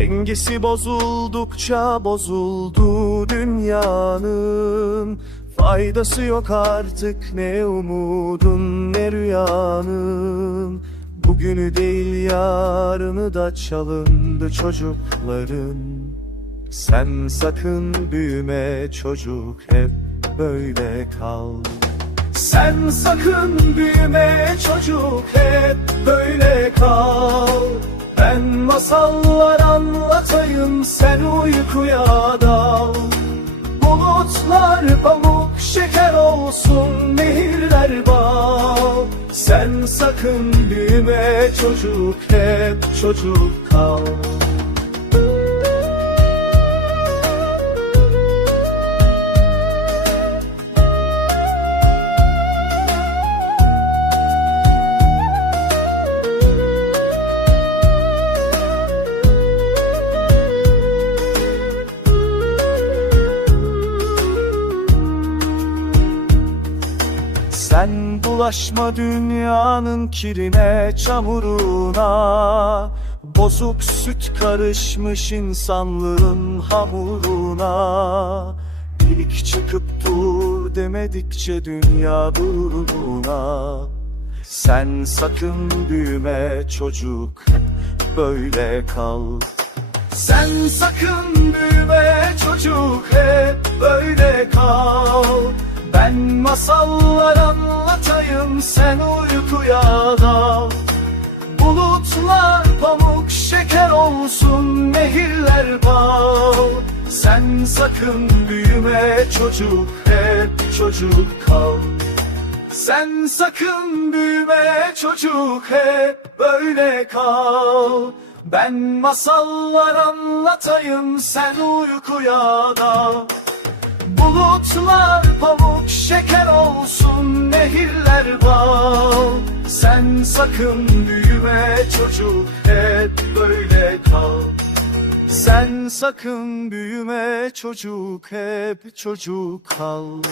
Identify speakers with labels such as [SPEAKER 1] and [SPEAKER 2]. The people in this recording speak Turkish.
[SPEAKER 1] Dengesi bozuldukça bozuldu dünyanın. Faydası yok artık ne umudun ne rüyanın. Bugünü değil yarını da çalındı çocukların. Sen sakın büyüme çocuk hep böyle kal. Sen sakın büyüme çocuk hep böyle kal. Ben masallar anlatayım sen uykuya dal. Bulutlar pamuk şeker olsun nehirler bal. Sen sakın büyüme çocuk hep çocuk kal Sen bulaşma dünyanın kirine çamuruna. Bozuk süt karışmış insanlığın hamuruna. İlk çıkıp dur demedikçe dünya dururuna Sen sakın büyüme çocuk böyle kal. Sen sakın büyüme çocuk hep böyle kal Ben masallar anlatayım sen uykuya dal. Bulutlar pamuk şeker olsun nehirler bal. Sen sakın büyüme çocuk hep çocuk kal. Sen sakın büyüme çocuk hep böyle kal. Ben masallar anlatayım sen uykuya dal Bulutlar pamuk şeker olsun nehirler bal. Sen sakın büyüme çocuk hep böyle kal. Sen sakın büyüme çocuk hep çocuk kal